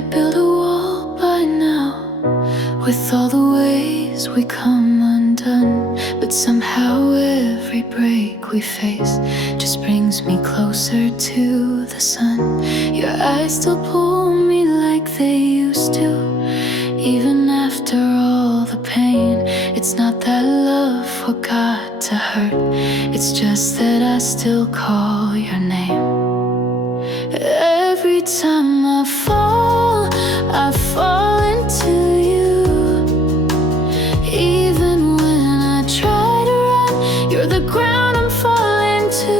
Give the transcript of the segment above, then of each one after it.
I'd build a wall by now, with all the ways we come undone. But somehow every break we face just brings me closer to the sun. Your eyes still pull me like they used to, even after all the pain. It's not that love forgot to hurt, it's just that I still call your name. Every time I fall into you. Even when I try to run, you're the ground I'm falling to.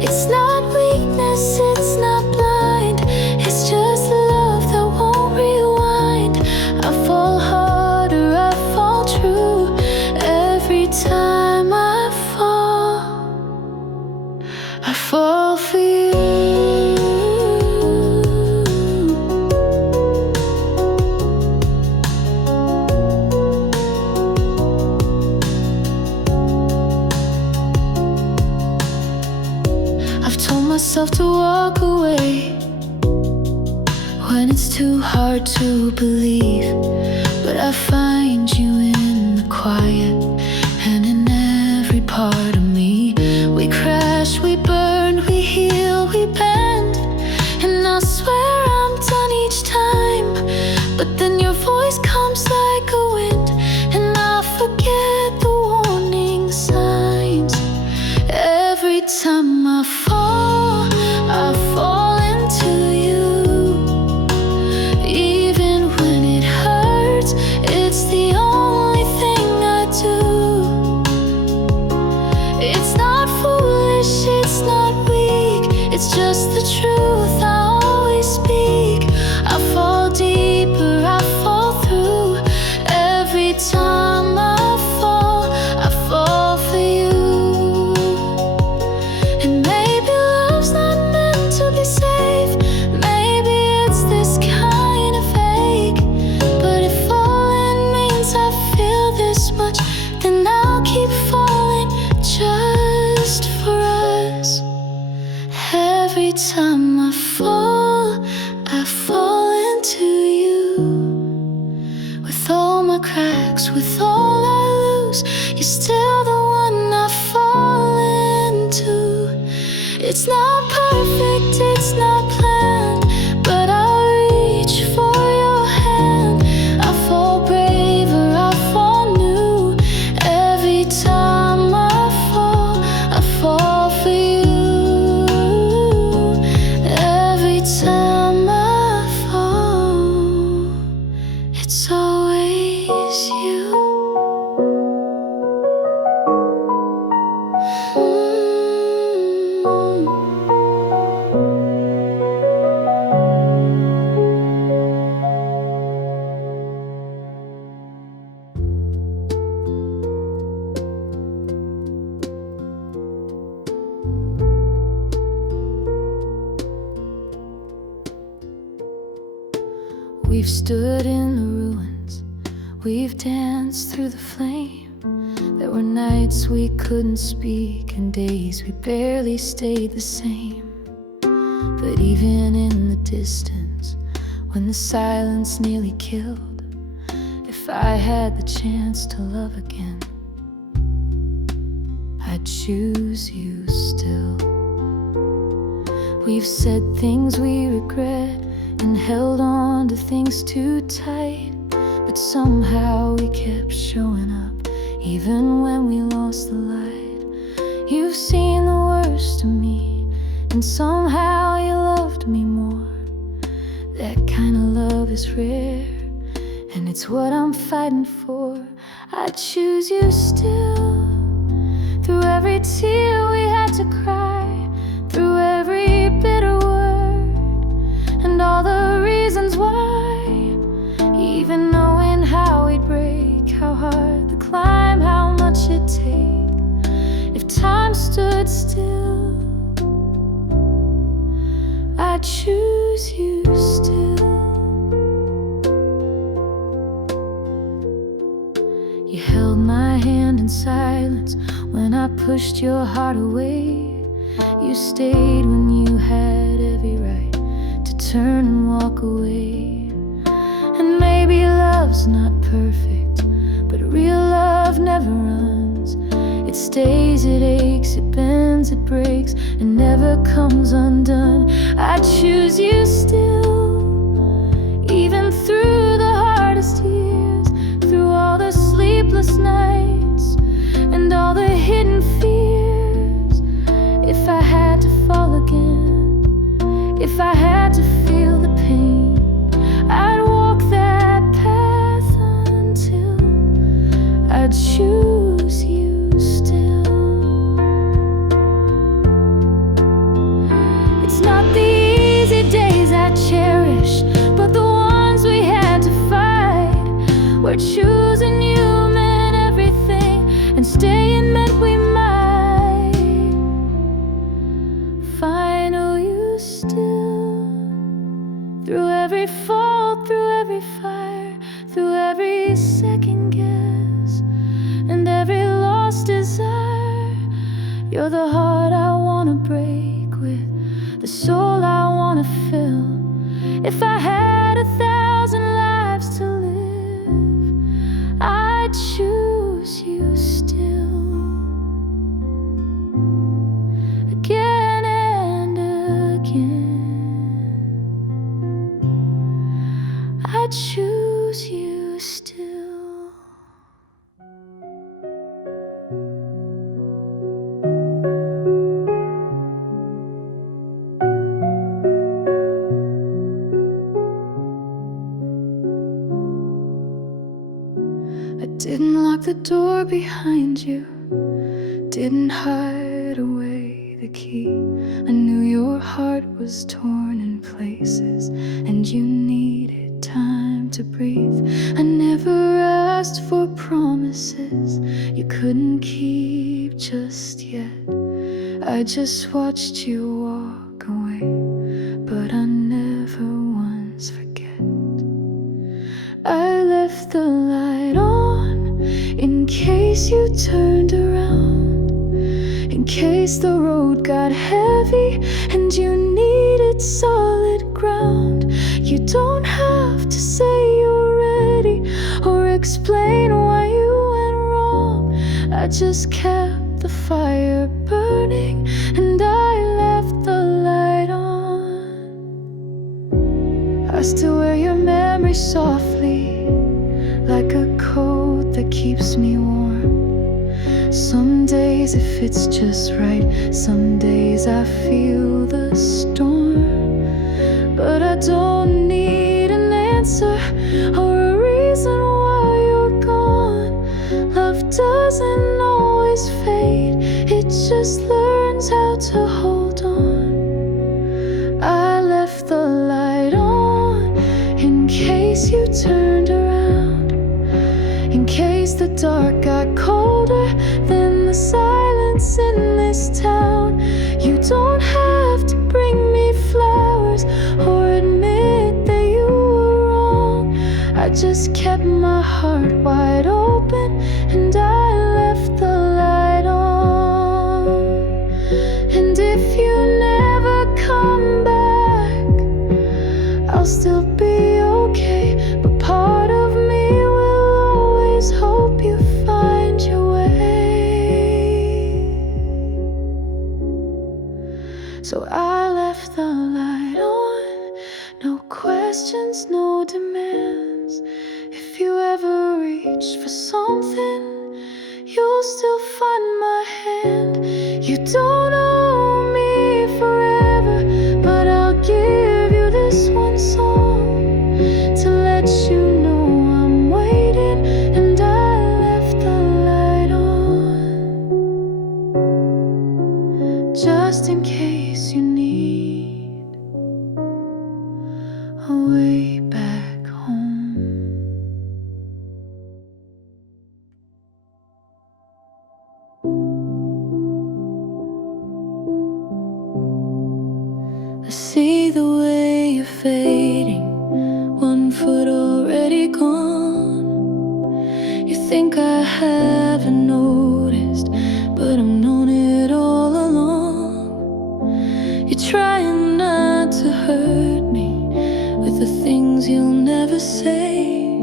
It's not weakness, it's not blind, it's just love that won't rewind. I fall harder, I fall true. Every time I fall for you. I've told myself to walk away when it's too hard to believe, but I find you in the quiet and in every part of me. We crash, we burn, we heal, we bend, and I swear I'm done each time. But then your voice comes like a wind, and I forget the warning signs. Every time I fall into you. Even when it hurts, it's the only thing I do. It's not foolish, it's not weak, it's just the truth I always speak. I fall deeper, I fall through. Every time I fall for you. And maybe love's not meant to be safe, maybe it's this kind of fake. But if falling means I feel this much, then I'll keep falling just for us. Every time I fall into you. With all my cracks, with all I lose, you're still the one I fall into. It's not perfect, it's not planned, but I'll reach for your hand. I fall braver, I fall new. Every time I fall for you. Every time I fall, it's always you. We've stood in the ruins, we've danced through the flame. There were nights we couldn't speak and days we barely stayed the same. But even in the distance, when the silence nearly killed, if I had the chance to love again, I'd choose you still. We've said things we regret and held on to things too tight, but somehow we kept showing up, even when we lost the light. You've seen the worst of me, and somehow you loved me more. That kind of love is rare, and it's what I'm fighting for. I choose you still. Through every tear we had to cry, through every bitter word, and all the reasons why. Even knowing how we'd break, how hard the climb, how much it'd take. If time stood still, I'd choose you still. You held my hand in silence when I pushed your heart away. You stayed when you had every right to turn and walk away. And maybe love's not perfect, but real love never runs. It stays, it aches, it bends, it breaks, and never comes undone. I choose you still, even through the hardest years, through all the sleepless nights and all the hidden fears. If I had to fall again, if I had to feel the pain, I'd walk that path until I'd choose you still. It's not the easy days I cherish, but the ones we had to fight, where choosing you meant everything and staying meant we might find you still. Through every fall, through every fire, through every second guess and every lost desire, you're the heart I wanna break with, the soul I wanna fill. If I had 1,000 lives to live, I'd choose you still. Again and again, I'd choose you still. I didn't lock the door behind you, didn't hide away the key. I knew your heart was torn in places and you needed time to breathe. I never asked for promises you couldn't keep just yet. I just watched you walk away, but I never once forget. I left the light on in case you turned around, in case the road got heavy and you needed solid ground. You don't have to say you're ready or explain why you went wrong. I just kept the fire burning and I left the light on. I still wear your memory softly, like a coat that keeps me warm. Some days it fits just right, some days I feel the storm. But I don't need an answer or a reason why you're gone. Love doesn't always fade, it just learns how to hold on. I left the light on in case you turned around, in case the dark got colder than the silence in this town. You don't have to bring me flowers or admit that you were wrong. I just kept my heart wide open and I left the light on. And if you never come back, I'll still be okay, but part of me will always hope you find your way. So I left the light on, no questions, no demands. If you ever reach for something, you'll still find my hand. You don't owe me forever, but I'll give you this one song to let you know I'm waiting and I left the light on, just in case you need a way back home. I see the way you're fading, one foot already gone. You think I haven't noticed, but I've known it all along. You're trying not to hurt me, say,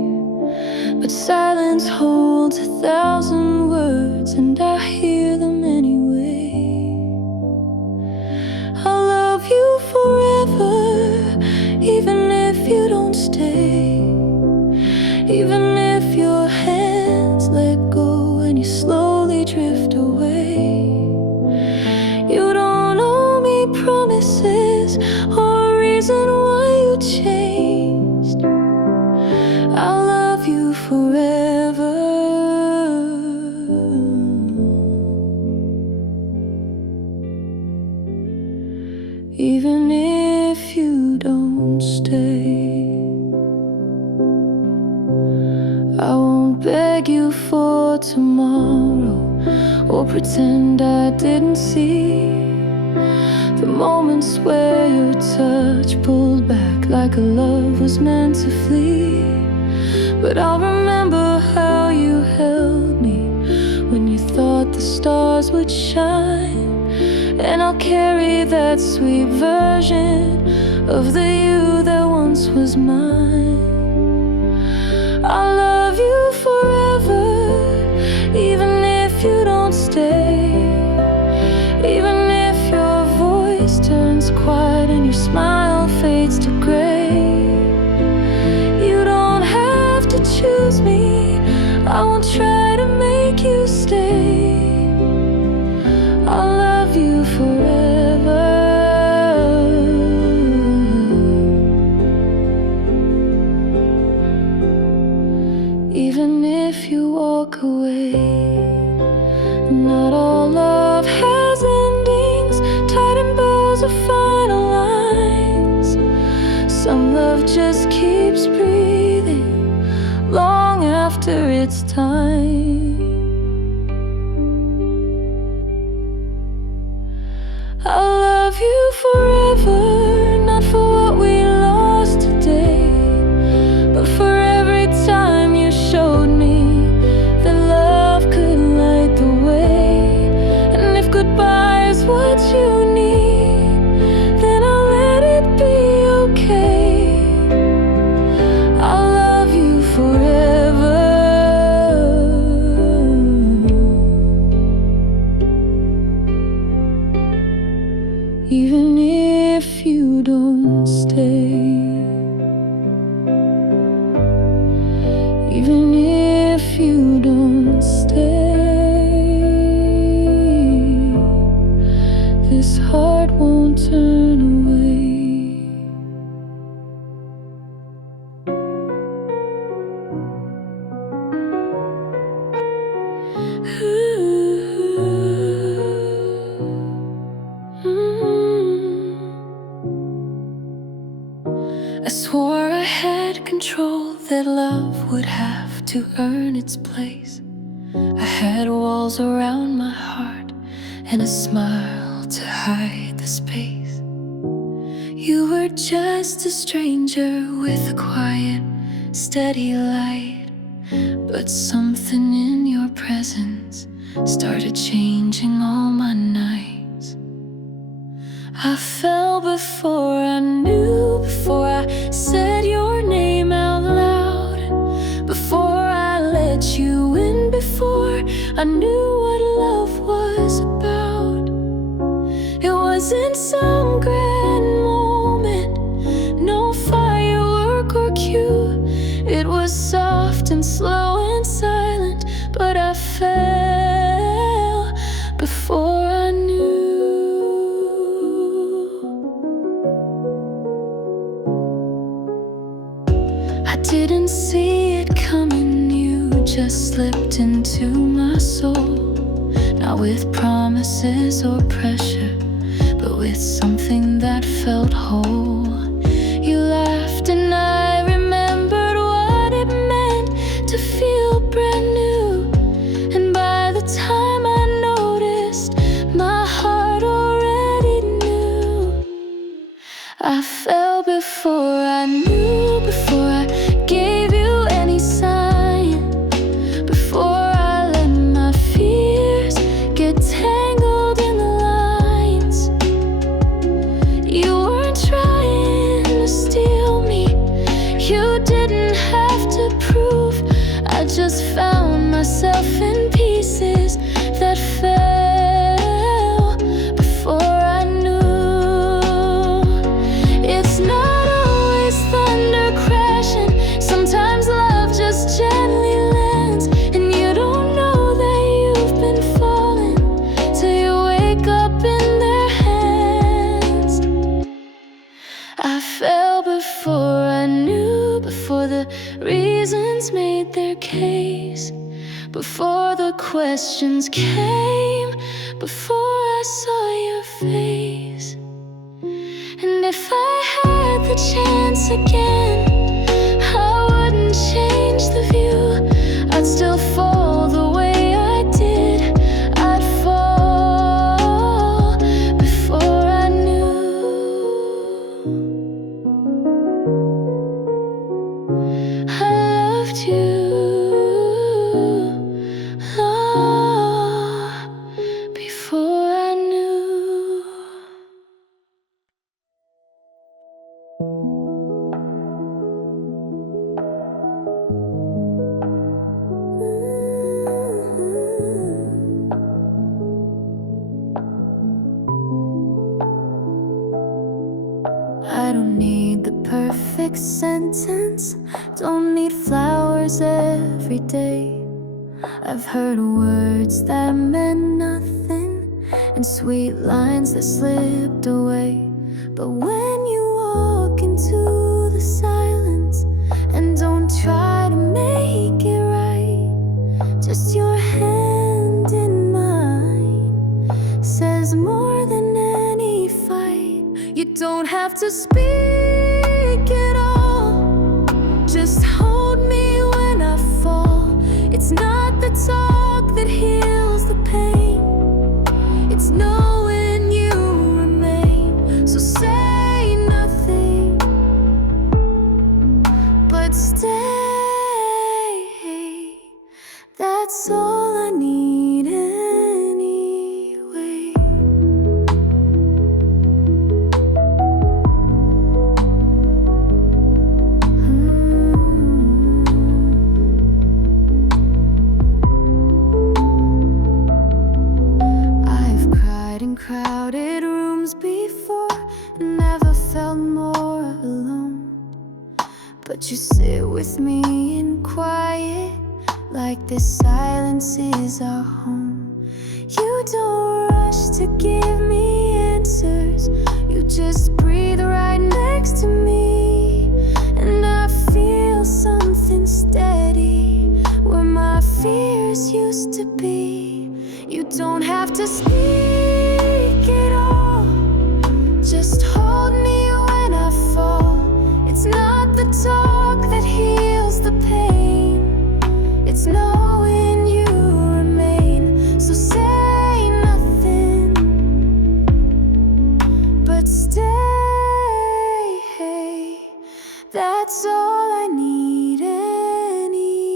but silence holds 1,000 words, and I hear them anyway. I'll love you forever, even if you don't stay, even if your hands let go and you slowly drift away. You don't owe me promises or a reason why you changed. I'll love you forever, even if you don't stay. I won't beg you for tomorrow or pretend I didn't see the moments where your touch pulled back like a love was meant to flee. But I'll remember how you held me when you thought the stars would shine, and I'll carry that sweet version of the you that once was mine. I'll love you forever, even if you don't stay, even if your voice turns quiet and your smile fades to gray. You don't have to choose me, I won't try to make you stay. I'll love you forever, even if you walk away. Not all love has endings, tightened bows or final lines. Some love just keeps breathing long after its time. I'll love you forever, not for what we lost today, but for every time you showed me that love could light the way. And if goodbye is what you need, then I'll let it be okay. I'll love you forever, even if you don't stay, even if you don't stay. This heart won't turn away. I swore I had control, that love would have to earn its place. I had walls around my heart and a smile to hide the space. You were just a stranger with a quiet, steady light, but something in your presence started changing all my nights. I fell before I knew, before I said your name out loud, before I let you in, before I knew what love was about. It wasn't some grand moment, no firework or cue. It was soft and slow and silent, but I fell before I knew. I didn't see it coming, you just slipped into my soul. Not with promises or pressure, but with something that felt whole. You laughed and I remembered what it meant to feel brand new. And by the time I noticed, my heart already knew. I fell before I knew, before I gave you any sign, before I let my fears get tangled in the lines. You weren't trying to steal me, you didn't Well, before I knew, before the reasons made their case, before the questions came, before I saw your face. And if I had the chance again, I wouldn't change the view. I'd still fall the way I did. I'd fall before I knew. I loved you long before I knew. I don't need the perfect sentence, don't need flowers every day. I've heard words that meant nothing and sweet lines that slipped away. But when you walk into the silence and don't try to make it right, just your hand in mine says more than any fight. You don't have to speak at all, just hold me when I fall. It's not the talk that heals the pain, it's knowing you remain. So say nothing, but stay. That's all I need anyway. I've cried in crowded rooms before, never felt more alone. But you sit with me in quiet, like this silence is our home. You don't rush to give me answers, you just breathe right next to me. And I feel something steady where my fears used to be. You don't have to speak at all, just hold me when I fall. It's not the talk that heals the pain, it's knowing you remain. So say nothing, but stay. That's all I need anyway.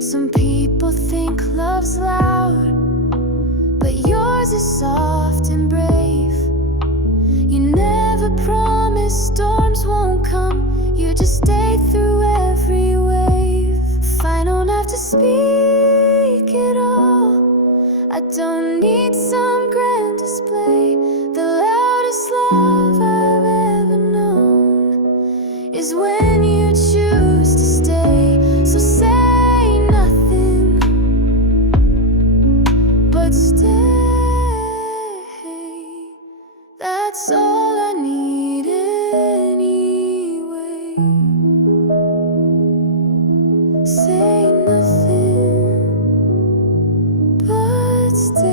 Some people think love's loud, but yours is soft and brave. You never promise storms won't come, you just stay through every wave. I don't have to speak at all, I don't need some grand display. The loudest love I've ever known is when you choose to stay. So say nothing, but stay. That's all I need anyway. Say nothing, but stay.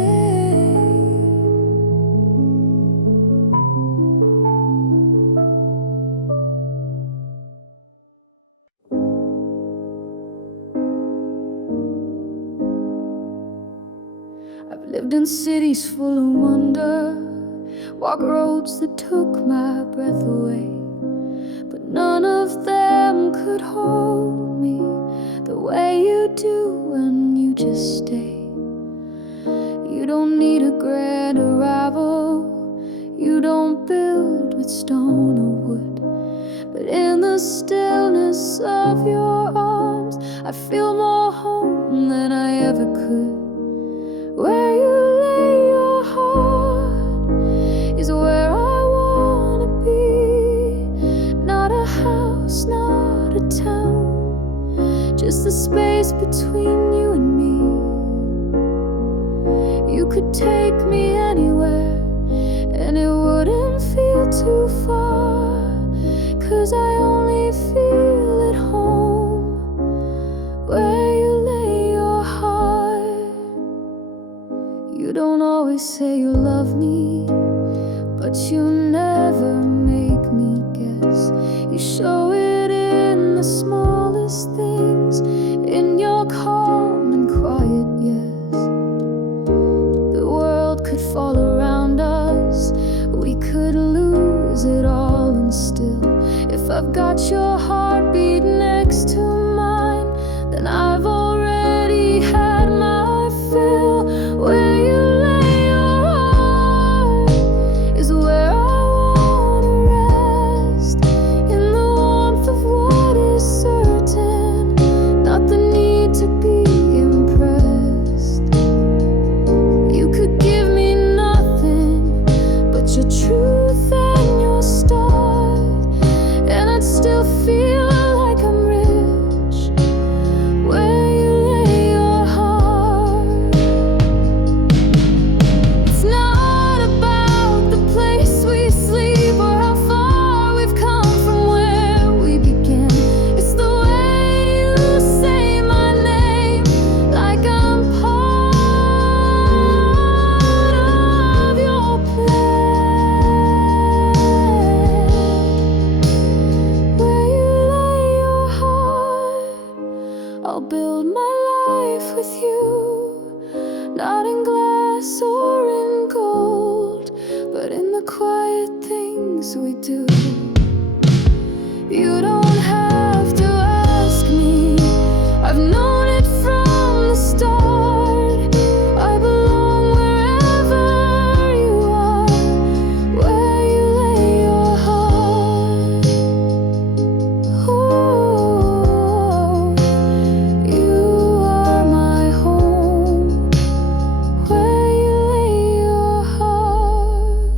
I've lived in cities full of wonder, walk roads that took my breath away, but none of them could hold me the way you do when you just stay. You don't need a grand arrival, you don't build with stone or wood, but in the stillness of your arms I feel more home than I ever could. Where you lay your heart is where I wanna be. Not a house, not a town, just the space between you and me. You could take me anywhere, and it can't feel too far, 'cause I only feel at home where you lay your heart. You don't always say you love me, but you never make me guess. You show it in the smallest things, in your calm and quiet yes. The world could fall around us, we could lose it all, and still, if I've got your heartbeat next to mine, then I've already had my fill. Where you lay your heart is where I wanna rest, in the warmth of what is certain, not the need to be impressed. You could give me nothing but your truth and your start, and I'd still feel like I'm rich where you lay your heart. It's not about the place we sleep or how far we've come from where we began. It's the way you say my name, like I'm part of your plan. Where you lay your heart, I'll build my life with you, not in glass or in gold, but in the quiet things we do. You don't have to ask me, I've known it from the start. I belong wherever you are, where you lay your heart. Ooh, you are my home, where you lay your heart.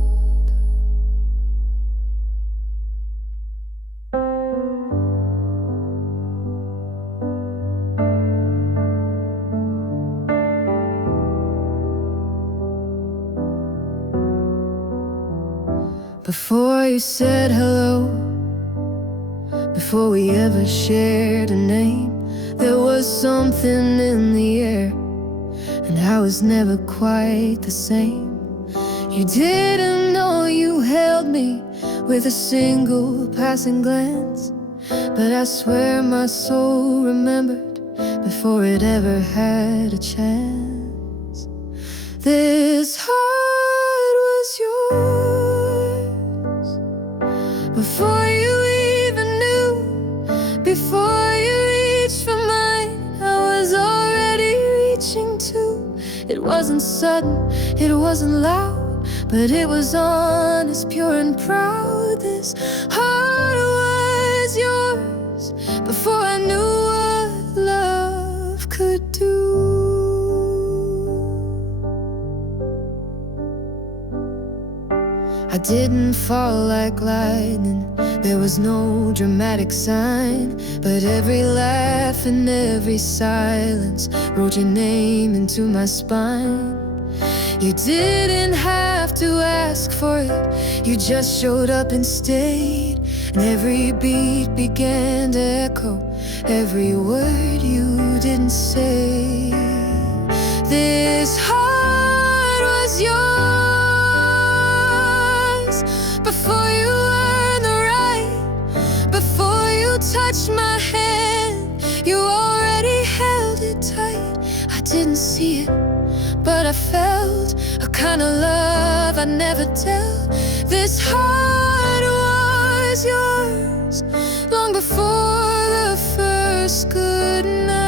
Before you said hello, before we ever shared a name, there was something in the air, and I was never quite the same. You didn't know you held me with a single passing glance, but I swear my soul remembered before it ever had a chance. This heart was yours before you even knew, before you reached for mine, I was already reaching too. It wasn't sudden, it wasn't loud, but it was honest, pure and proud. This heart was yours before I knew what love could do. I didn't fall like lightning, there was no dramatic sign, but every laugh and every silence wrote your name into my spine. You didn't have to ask for it, you just showed up and stayed, and every beat began to echo every word you didn't say. This heart was yours before you earned the right, before you touched my hand, you already held it tight. I didn't see it, but I felt a kind of love I never dealt. This heart was yours long before the first good night.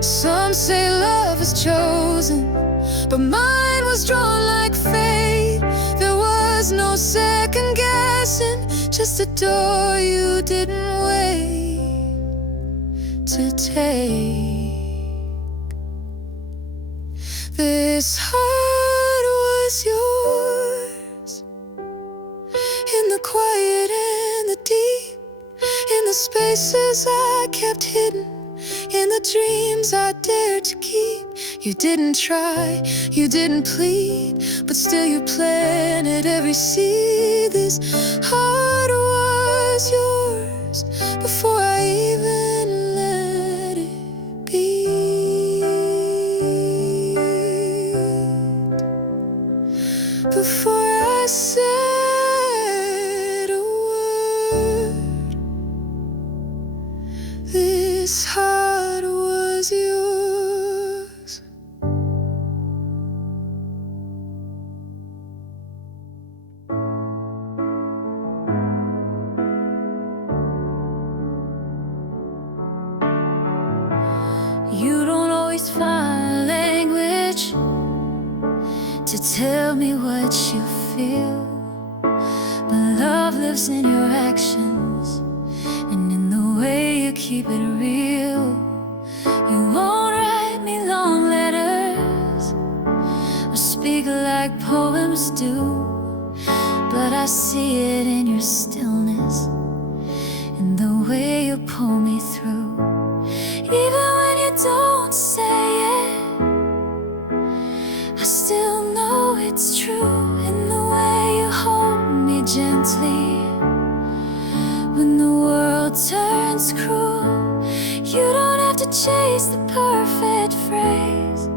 Some say love is chosen, but mine was drawn like fate. There was no second guessing, just a door you didn't wait to take. This heart was yours in the quiet and the deep, in the spaces I kept hidden, in the dreams I dared to keep. You didn't try, you didn't plead, but still you planted every seed. This heart was yours before I even let it be. Before I said a word, this heart was yours. You don't always find language to tell me what you feel, but love lives in your actions and in the way you keep it real. You won't write me long letters or speak like poems do, but I see it in your stillness, in the way you pull me through. Even when you don't say it, I still know it's true. In the way you hold me gently when the world turns cruel. You don't have to chase the perfect phrase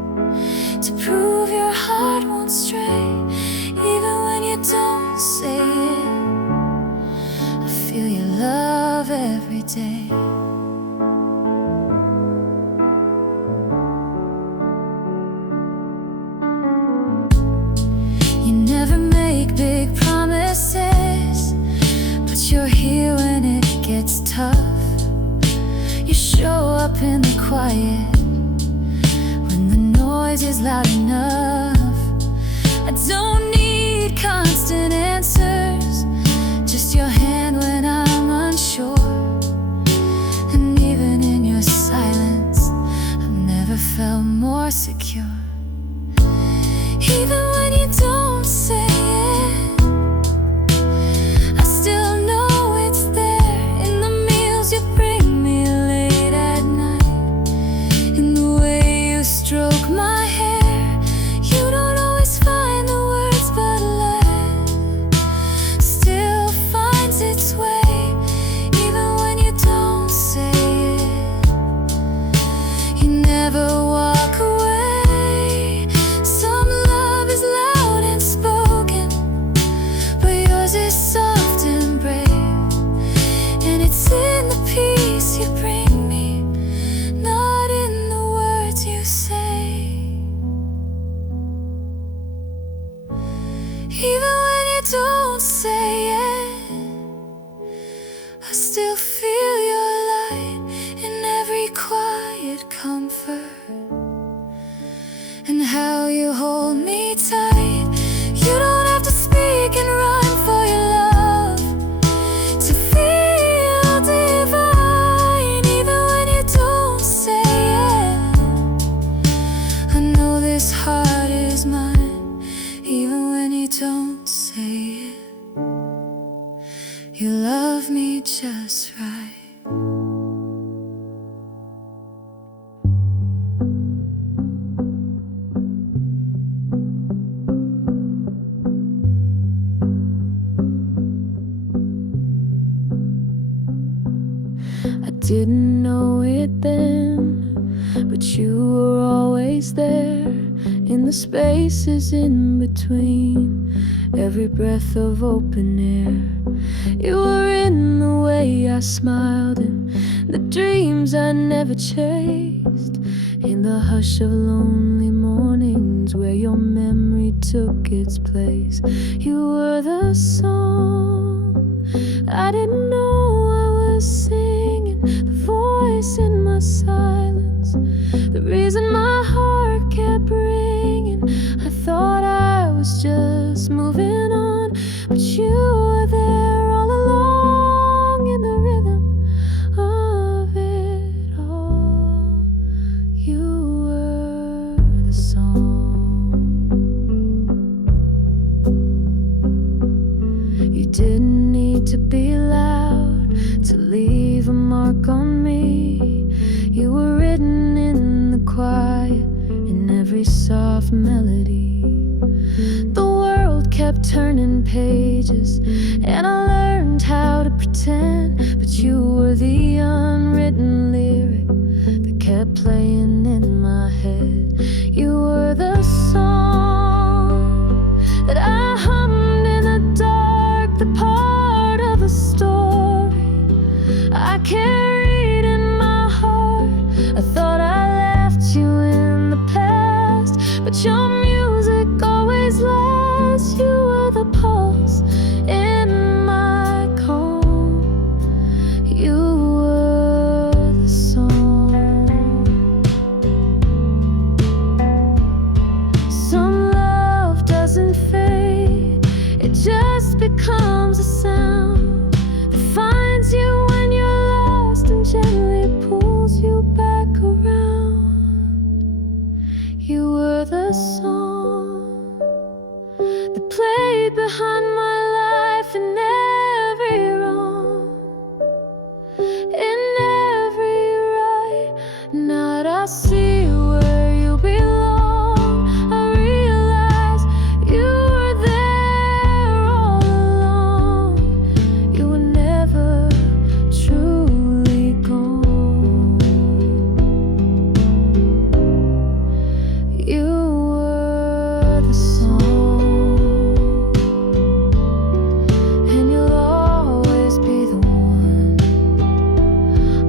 to prove your heart won't stray. Even when you don't say it, I feel your love every day. Never make big promises, but you're here when it gets tough. You show up in the quiet when the noise is loud enough. I don't need constant answers, just your hand when I'm unsure. And even in your silence, I've never felt more secure. Even when you don't say it, I still know it's there. In the meals you bring me late at night, in the way you stroke my hair. You don't always find the words, but love still finds its way. Even when you don't say it, you never walk away. Soft and brave, and it's in the peace you bring me, not in the words you say. Even when you don't say it, I still feel your light in every quiet comfort, and how you hold me tight. You don't have to speak and run for your love to feel divine. Even when you don't say it, I know this heart is mine. Even when you don't say it, you love me just right. I didn't know it then, but you were always there, in the spaces in between every breath of open air. You were in the way I smiled, and the dreams I never chased, in the hush of lonely mornings where your memory took its place. You were the song I didn't know I was singing, the voice in my silence, the reason my heart kept ringing. I thought I was just moving on, but you were there all along in the rhythm of it all. You were the song. You didn't need to be loud to leave a mark on me. You were written in the quiet, in of melody. The world kept turning pages, and I learned how to pretend. But you were the unwritten lyric that kept playing in my head. You were the song that I hummed in the dark, the part of a story I carried in my heart. I thought I left you in the past, but your music always lasts. You were the pulse in my calm. You were the song. Some love doesn't fade, it just becomes a sound that finds you when you're lost and gently pulls you back around. You were the song that played behind my life in every wrong, in every right. Now that I see where you belong, I realize you were there all along. You were never truly gone. You were the song, and you'll always be the one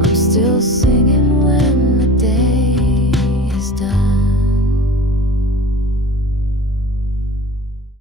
I'm still singing.